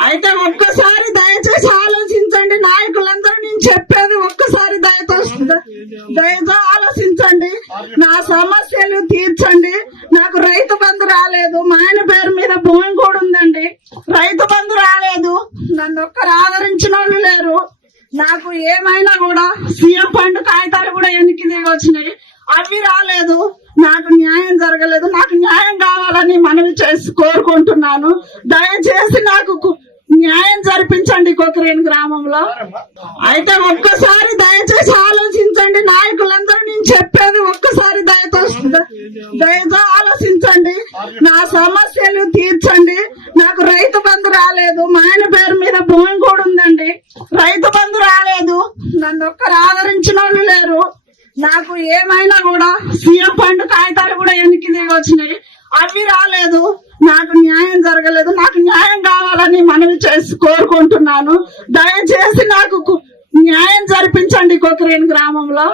అయితే ఒక్కసారి దయచేసి ఆలోచించండి. నాయకులందరూ నేను చెప్పేది ఒక్కసారి దయతో దయతో ఆలోచించండి. నా సమస్యలు తీర్చండి. నాకు రైతు బంధు రాలేదు. మా ఆయన పేరు మీద భూమి కూడా ఉందండి. రైతు బంధు రాలేదు. నన్ను ఒక్కరు ఆదరించిన వాళ్ళు లేరు. నాకు ఏమైనా కూడా సీఎం ఫండ్ కాగితాలు కూడా వెనక్కి దిగి వచ్చినాయి? అవి రాలేదు. నాకు న్యాయం జరగలేదు. నాకు న్యాయం కావాలని మనవి చేసి కోరుకుంటున్నాను. దయచేసి నాకు కు- న్యాయం జరిపించండి కొకరేని గ్రామంలో. అయితే ఒక్కసారి దయచేసి ఆలోచించండి. నాయకులందరూ నేను చెప్పేది ఒక్కసారి దయతో దయతో ఆలోచించండి. నా సమస్యలు తీర్చండి. నాకు రైతు బంధు రాలేదు. మా ఆయన పేరు మీద భూమి కూడా ఉందండి. రైతు బంధు రాలేదు. నన్ను ఒక్కరు ఆదరించిన వాళ్ళు లేరు. నాకు ఏమైనా కూడా సీఎం ఫండ్ కాగితాలు కూడా వెనక్కి దిగి వచ్చినాయి. అవి రాలేదు. నాకు న్యాయం జరగలేదు. నాకు న్యాయం కావాలని మనవి చేసి కోరుకుంటున్నాను. దయచేసి నాకు న్యాయం జరిపించండి కొకరేని గ్రామంలో.